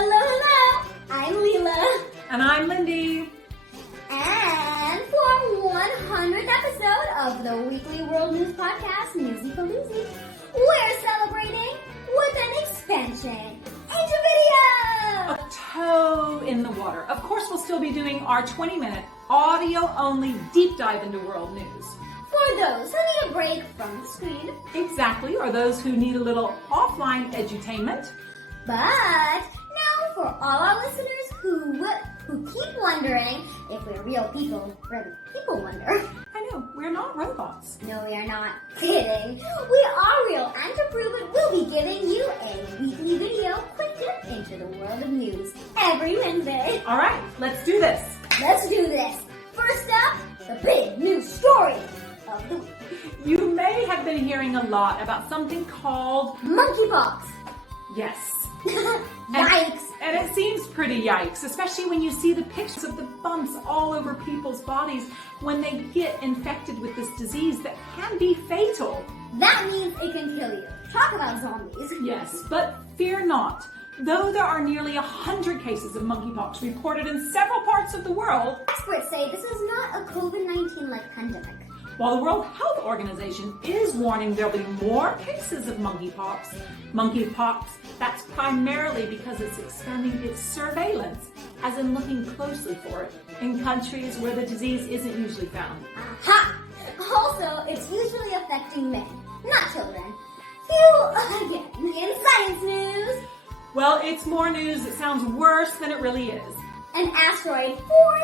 Hello, hello. I'm Leela. And I'm Mindy. And for 100th episode of the weekly world news podcast, Newsy Pooloozi, we're celebrating with an expansion into video! A toe in the water. Of course, we'll still be doing our 20-minute audio-only deep dive into world news. For those who need a break from the screen. Exactly, or those who need a little offline edutainment. But now for all our listeners who keep wondering if we're real people, people wonder. I know, we're not robots. No, we are not. Kidding. We are real, and to prove it, we'll be giving you a weekly video quick tip into the world of news every Wednesday. All right, let's do this. Let's do this. First up, the big news story of the week. You may have been hearing a lot about something called monkeypox. Yes. Yikes. And it seems pretty yikes, especially when you see the pictures of the bumps all over people's bodies when they get infected with this disease that can be fatal. That means it can kill you. Talk about zombies. Yes, but fear not. Though there are nearly 100 cases of monkeypox reported in several parts of the world, experts say this is not a COVID-19-like pandemic. While the World Health Organization is warning there'll be more cases of monkeypox, that's primarily because it's expanding its surveillance, as in looking closely for it, in countries where the disease isn't usually found. Aha! Also, it's usually affecting men, not children. Phew, again, in science news. Well, it's more news that sounds worse than it really is. An asteroid 4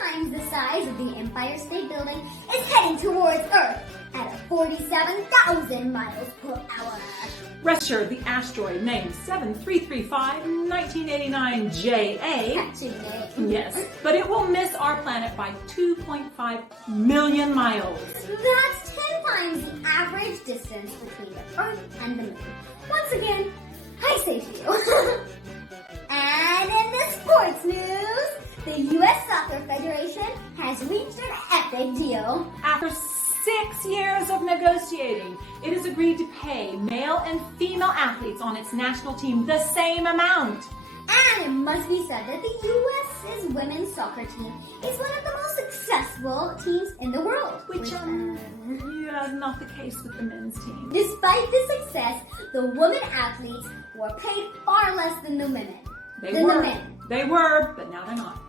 times the size of the Empire State Building is heading towards Earth at a 47,000 miles per hour. Rest assured, the asteroid named 7335 1989 JA. Yes, but it will miss our planet by 2.5 million miles. That's 10 times the average distance between the Earth and the Moon. Once again, I say to you. And in the sports news, the U.S. Soccer Federation has reached an epic deal. After 6 years of negotiating, it has agreed to pay male and female athletes on its national team the same amount. And it must be said that the U.S.'s women's soccer team is one of the most successful teams in the world. Which, not the case with the men's team. Despite the success, the women athletes were paid far less than the women. They were, but now they're not.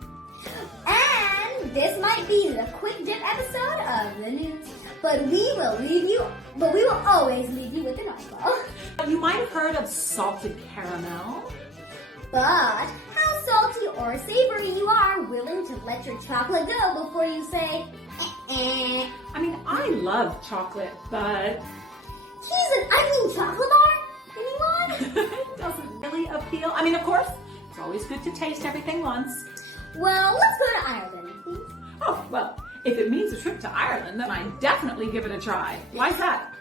And this might be the quick dip episode of the news, but we will always leave you with an article. You might have heard of salted caramel. But how salty or savory you are willing to let your chocolate go before you say, eh. I mean, I love chocolate, but... chocolate bar? Anyone? It doesn't really appeal. I mean, of course, it's always good to taste everything once. Well, let's go to Ireland, please. Oh, well, if it means a trip to Ireland, then I'd definitely give it a try. Why's that?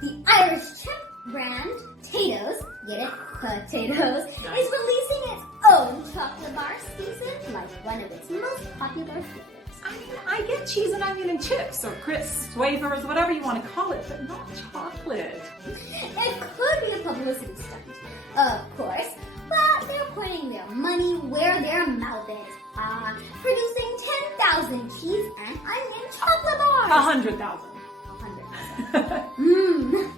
The Irish chip brand, Tato's, get it? Potatoes, is releasing its own chocolate bar seasoned like one of its most popular flavors. I mean, I get cheese and onion and chips, or crisps, wafers, whatever you want to call it, but not chocolate. It could be a publicity stunt, of course, but they're putting their money where their mouth is. Producing 10,000 cheese and onion chocolate bars. 100,000. 100,000.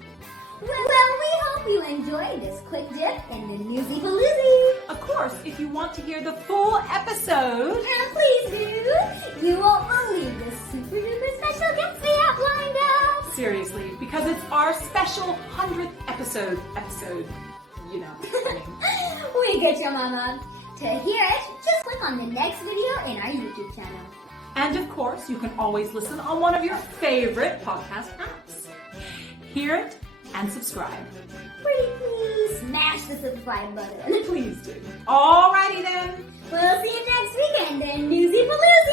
Well, we hope you enjoyed this quick dip in the Newsy Pooloozi. Of course, if you want to hear the full episode, and please do, you won't believe the super-duper special guests we have lined up. Seriously, because it's our special 100th episode, you know. We get your mama. To hear it, just click on the next video in our YouTube channel. And of course, you can always listen on one of your favorite podcast apps. Hear it and subscribe. Pretty please smash the subscribe button. Please do. Alrighty then. We'll see you next weekend in Newsy Pooloozi.